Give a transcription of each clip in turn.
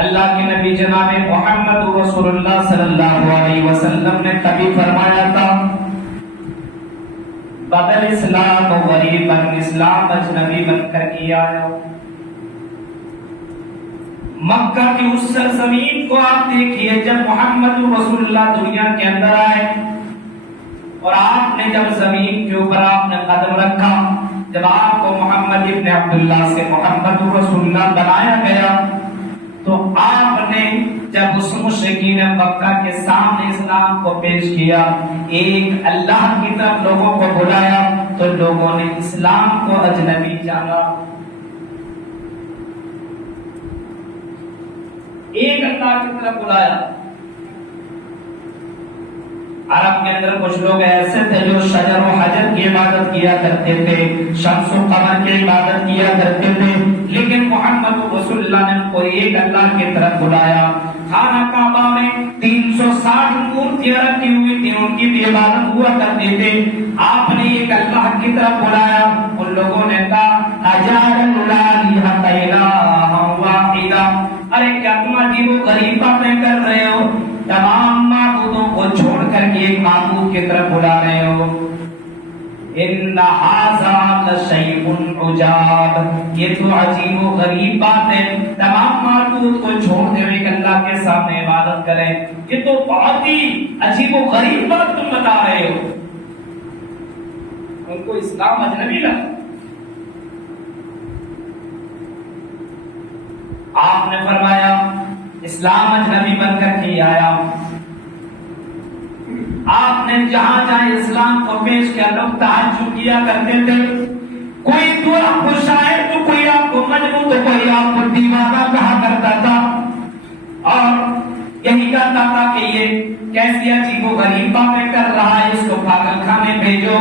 اللہ کے نبی جناب محمد رسول اللہ صلی اللہ علیہ وسلم نے کبھی فرمایا تھا بدل اسلام غریب بن اسلام اجنبی بن کر کیا آیا. مکہ کی اس سرزمین کو آپ دیکھیے جب محمد رسول اللہ دنیا کے اندر آئے اور آپ نے جب زمین کے اوپر آپ نے قدم رکھا, جب آپ کو محمد ابن عبداللہ سے محمد رسول اللہ بنایا گیا تو آپ نے جب اس مشرکین مکہ کے سامنے اسلام کو پیش کیا, ایک اللہ کی طرف لوگوں کو بلایا تو لوگوں نے اسلام کو اجنبی جانا. ایک اللہ کی طرف بلایا. عرب کے اندر کچھ لوگ ایسے تھے جو شجر و حجر کی عبادت کیا کرتے تھے, شمس و قمر کی عبادت کیا کرتے تھے, لیکن محمد رسول اللہ نے کوئی ایک اللہ کی طرف بلایا. خانہ کعبہ میں 360 مورتیاں رکھی ہوئی تھی, ان کی بھی عبادت ہوا کرتے تھے. آپ نے ایک اللہ کی طرف بلایا. ان لوگوں نے کہا اجعل الالہۃ الہا واحدا, ارے کیا تم عجیب و غریب باتیں کر رہے ہو, تمام معبودوں کو چھوڑ کر کے ایک معبود کی طرف بلا رہے ہو. ان ھذا لشیء عجاب, یہ تو عجیب و غریب بات ہے, تمام معبود کو چھوڑ دے ایک اللہ کے سامنے عبادت کریں, یہ تو بہت ہی عجیب و غریب بات تم بتا رہے ہو. ان کو اسلام اجنبی لگا. آپ نے فرمایا اسلام اجنبی بن کر کے آیا. آپ نے جہاں جہاں اسلام کو پیش کیا لوگ تعجب کیا کرتے تھے. کوئی تو آپ کو شاعر تو کوئی آپ کو مجنون تو کوئی آپ کو دیوانہ کہا کرتا تھا, اور یہی کہتا تھا کہ یہ کیسی عجیب و غریب باتیں کر رہا ہے, اس کو پاگل خانے بھیجو.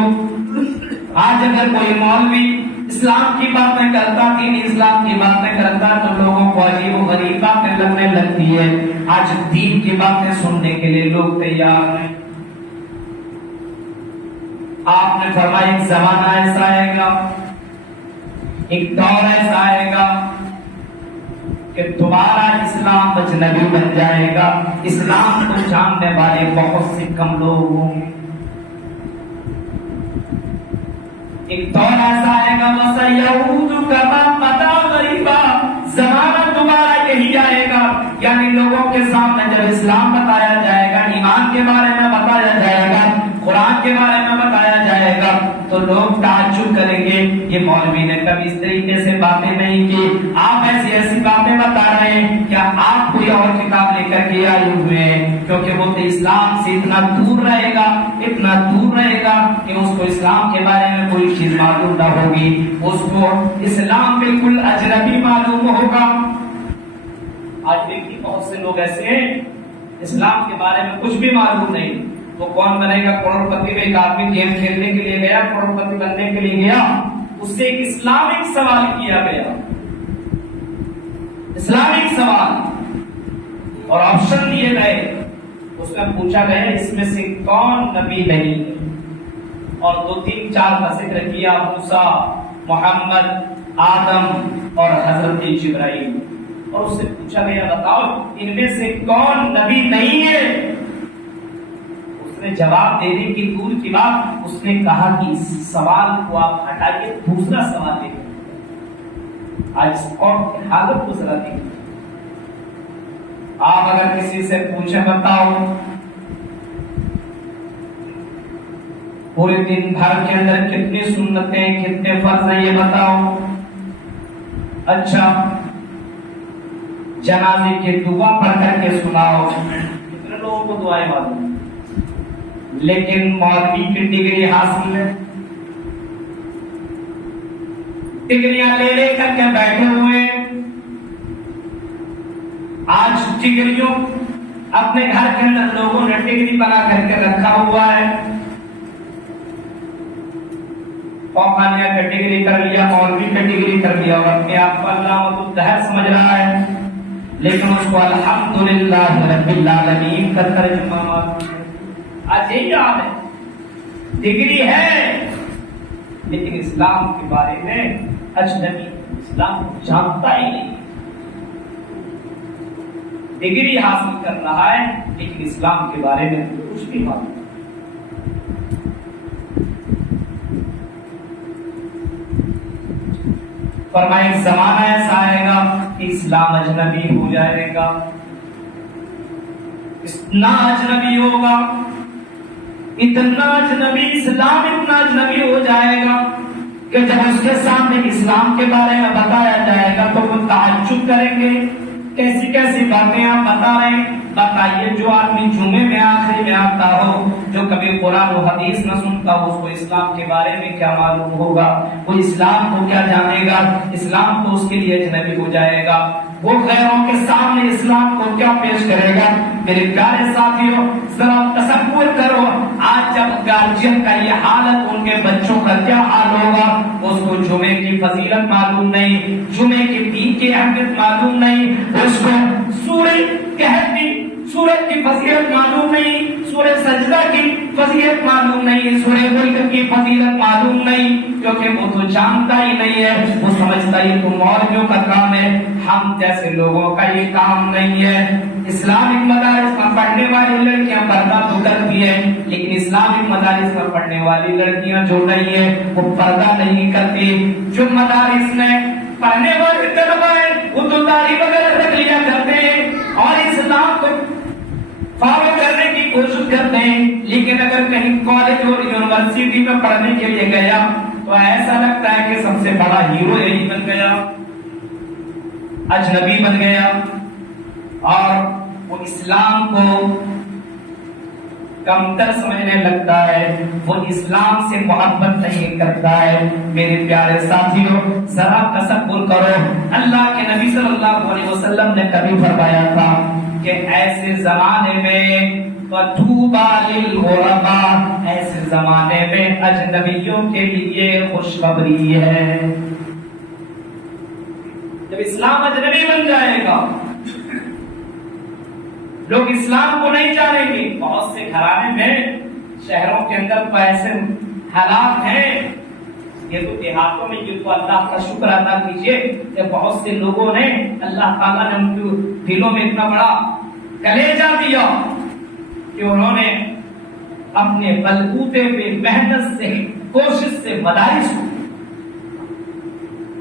آج اگر کوئی مولوی اسلام کی باتیں کرتا, دین اسلام کی باتیں کرتا تو لوگوں کو عجیب و غریب باتیں لگنے لگتی ہے. آج دین کی باتیں سننے کے لیے لوگ تیار ہیں. آپ نے فرمایا ایک زمانہ ایسا آئے گا, ایک دور ایسا آئے گا کہ تمہارا اسلام اجنبی بن جائے گا. اسلام کو جاننے والے بہت سے کم لوگ ہوں گے. ایک دور ایسا آئے گا وَسَيَعُودُ كَمَا بَدَا غَرِيبًا, زمانہ تمہارا یہی آئے گا, یعنی لوگوں کے سامنے جب اسلام بتایا جائے گا, ایمان کے بارے میں بتایا جائے گا, قرآن کے بارے میں بتایا جائے گا تو لوگ تعجب کریں گے یہ مولوی نے کبھی اس طریقے سے باتیں نہیں کی, آپ ایسی ایسی باتیں بتا رہے ہیں, کیا آپ کوئی اور کتاب لے کر کے آئے ہوئے ہیں؟ کیونکہ وہ تو اسلام سے اتنا دور رہے گا, اتنا دور رہے گا کہ اس کو اسلام کے بارے میں کوئی چیز معلوم نہ ہوگی, اس کو اسلام بالکل اجنبی معلوم ہوگا. آج دیکھیے بہت سے لوگ ایسے ہیں اسلام کے بارے میں کچھ بھی معلوم نہیں. وہ کون بنے گا کروڑ پتی میں, ایک آدمی گیم کھیلنے کے لیے گیا, کروڑ پتی بننے کے لیے گیا, اس سے ایک اسلامک سوال کیا گیا, اسلامک سوال, اور آپشن دیے گئے. اس میں پوچھا گیا اس میں سے کون نبی نہیں, اور 2-3-4 کا ذکر کیا, موسیٰ, محمد, آدم اور حضرت جبرائیل. اور اس سے پوچھا گیا بتاؤ ان میں سے کون نبی نہیں ہے. اس نے جواب دینے کی دور کی بات, اس نے کہا کہ اس سوال کو آپ ہٹائیے, دوسرا سوال لے. آج اس قوم کی حالت کو ذرا دیکھیں. آپ اگر کسی سے پوچھیں بتاؤ پورے دن بھر کے اندر کتنی سنتیں کتنے فرض ہیں یہ بتاؤ. اچھا جنازے کی دعا پڑھ کر کے سناؤ, کتنے لوگوں کو دعائیں معلوم, لیکن مولوی کی ڈگری حاصل ہے, ڈگریاں لے لے کر کے بیٹھے ہوئے. آج ڈگریوں اپنے گھر کے اندر لوگوں نے ڈگری بنا کر کے رکھا ہوا ہے. پوکھانیہ کا ڈگری کر لیا, مولوی کا ڈگری کر لیا, اور اپنے آپ کو علامۃ الدہر سمجھ رہا ہے, لیکن اس کو الحمدللہ رب العالمین کا ترجمہ آج یہی یاد ہے. ڈگری ہے لیکن اسلام کے بارے میں اجنبی, اسلام کو جانتا ہی نہیں. ڈگری حاصل کر رہا ہے لیکن اسلام کے بارے میں کچھ نہیں معلوم. فرمائے زمانہ ایسا آئے گا کہ اسلام اجنبی ہو جائے گا, اتنا اجنبی ہوگا, اتنا اجنبی, اسلام اتنا اجنبی ہو جائے گا کہ جب اس کے سامنے اسلام کے بارے میں بتایا جائے گا تو وہ تعجب کریں گے. کیسی کیسی باتیں آپ بتا رہے ہیں. بتائیے جو آدمی جمعے میں آخری میں آتا ہو, جو کبھی قرآن و حدیث نہ سنتا ہو, اس کو اسلام کے بارے میں کیا معلوم ہوگا؟ وہ اسلام کو کیا جانے گا؟ اسلام تو اس کے لیے اجنبی ہو جائے گا. وہ غیروں کے سامنے اسلام کو کیا پیش کرے گا؟ میرے پیارے ساتھیوں, ذرا تصور کرو آج جب گارجین کا یہ حالت, ان کے بچوں کا کیا حال ہوگا. اس کو جمعے کی فضیلت معلوم نہیں, جمعے کے دین کی اہمیت معلوم نہیں, اس کو سورہ کہف کی سورت کی فضیلت معلوم نہیں, سورہ سجدہ کی فضیلت معلوم نہیں, سورہ ملک کی فضیلت معلوم نہیں, کیونکہ وہ تو جانتا ہی نہیں ہے. وہ سمجھتا ہی تو مولویوں کا کام ہے, ہم جیسے لوگوں کا یہ کام نہیں ہے. اسلامک مدارس میں پڑھنے والی لڑکیاں پردہ تو کرتی ہیں, لیکن اسلامک مدارس میں پڑھنے والی لڑکیاں جو نہیں ہے وہ پردہ نہیں کرتی. جو مدارس میں پڑھنے والے طلبہ ہیں وہ تو داڑھی وغیرہ رکھ لیا کرتے ہیں اور اسلام کو فالو کرنے کی کوشش کرتے ہیں, لیکن اگر کہیں کالج اور یونیورسٹی میں پڑھنے کے لیے گیا تو ایسا لگتا ہے کہ سب سے بڑا ہیرو یہی بن گیا, اجنبی بن گیا, اور وہ اسلام کو کمتر سمجھنے لگتا ہے, وہ اسلام سے محبت نہیں کرتا ہے. میرے پیارے ساتھیوں, ذرا تصور کرو, اللہ کے نبی صلی اللہ علیہ وسلم نے کبھی فرمایا تھا کہ ایسے زمانے میں وَطُوبَى لِلْغُرَبَاء, ایسے زمانے میں اجنبیوں کے لیے خوشخبری ہے. جب اسلام اجنبی بن جائے گا, لوگ اسلام کو نہیں جانیں گے. بہت سے گھرانے میں شہروں کے اندر تو ایسے حالات ہیں, یہ تو دیہاتوں میں, یہ تو اللہ کا شکر ادا کیجئے کہ بہت سے لوگوں نے, اللہ تعالیٰ نے ان کے دلوں میں اتنا بڑا کلیجہ دیا کہ انہوں نے اپنے بلبوتے پہ محنت سے, کوشش سے مدارس کو,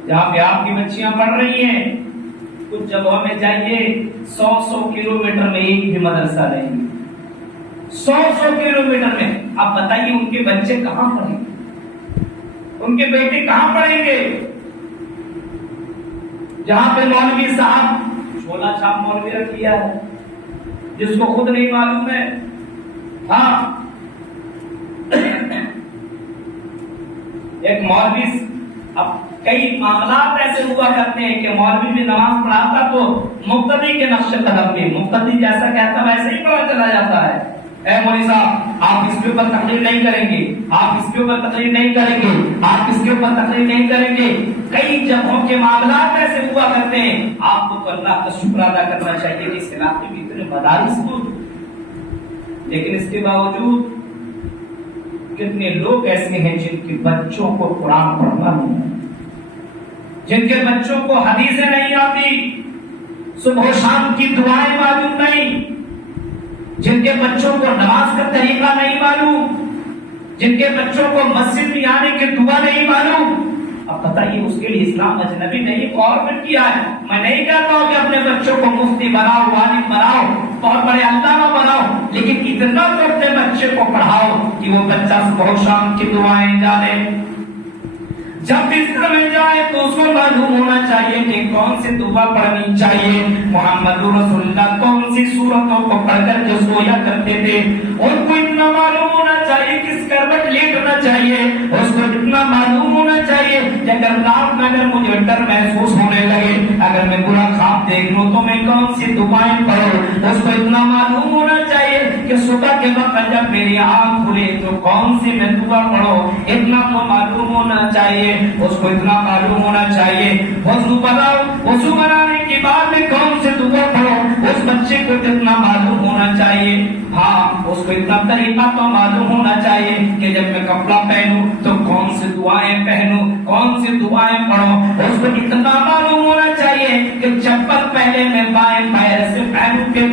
جہاں پہ آپ کی بچیاں پڑھ رہی ہیں, کچھ جگہوں میں جائیے 100 کلومیٹر میں ایک بھی مدرسہ نہیں, 100 کلومیٹر میں. آپ بتائیے ان کے بچے کہاں پڑھیں گے, ان کے بیٹے کہاں پڑھیں گے؟ جہاں پہ مولوی صاحب چھولا چھاپ مولوی رکھ لیا ہے جس کو خود نہیں معلوم ہے. ہاں, ایک مولوی, اب کئی معاملات ایسے ہوا کرتے ہیں کہ مولوی بھی نماز پڑھاتا تو مقتدی کے نقش قدم پہ, مقتدی جیسا کہتا ویسے ہی پڑھا چلا جاتا ہے. اے مولوی صاحب, آپ اس کے اوپر تقریر نہیں کریں گے, آپ اس کے اوپر تقریر نہیں کریں گے, آپ اس کے اوپر تقریر نہیں کریں گے. کئی جگہوں کے معاملات ایسے ہوا کرتے ہیں. آپ کو اللہ کا شکر ادا کرنا چاہیے کہ اس علاقے میں اتنے مدارس موجود, لیکن اس کے باوجود کتنے لوگ ایسے ہیں جن کے بچوں کو قرآن پڑھنا نہیں ہے, جن کے بچوں کو حدیثیں نہیں آتی, صبح و شام کی دعائیں معلوم نہیں, جن کے بچوں کو نماز کا طریقہ نہیں معلوم, جن کے بچوں کو مسجد میں آنے کی دعا نہیں معلوم. اب بتائیے اس کے لیے اسلام اجنبی نہیں, گورنمنٹ کیا ہے. میں نہیں کہتا ہوں کہ اپنے بچوں کو مفتی بناؤ, عالم بناؤ, بہت بڑے علامہ بناؤ, لیکن اتنا تو اپنے بچے کو پڑھاؤ کہ وہ بچہ صبح و شام کی دعائیں جانے. جب بستر میں جائے تو اس کو معلوم ہونا چاہیے کہ کون سی دعا پڑھنی چاہیے. محمد رسول اللہ کون سی سورتوں کو پڑھ کر کے سویا کرتے تھے, ان کو اتنا معلوم ہونا چاہیے کس کروٹ لیٹنا چاہیے, اس کو اتنا معلوم ہونا چاہیے کہ اگر رات میں اگر مجھے ڈر محسوس ہونے لگے, اگر میں برا خواب دیکھ لوں تو میں کون سی دعائیں پڑھوں. اس کو اتنا معلوم ہونا چاہیے کہ صبح کے وقت جب میری آنکھ کھلے تو کون سی میں دعا پڑھوں. اتنا تو معلوم ہونا چاہیے, اس کو اتنا معلوم ہونا چاہیے. وضو بناؤ, وضو بنانے کے بعد میں کون سے دعا پڑھو, اس بچے کو اتنا معلوم ہونا چاہیے. ہاں, اس کو اتنا طریقہ تو معلوم ہونا چاہیے کہ جب میں کپڑا پہنوں تو کون سی دعائیں پہنوں, کون سی دعائیں پڑھوں. اس کو اتنا معلوم ہونا چاہیے کہ چپل پہلے میں بائیں پیر سے پہنوں کے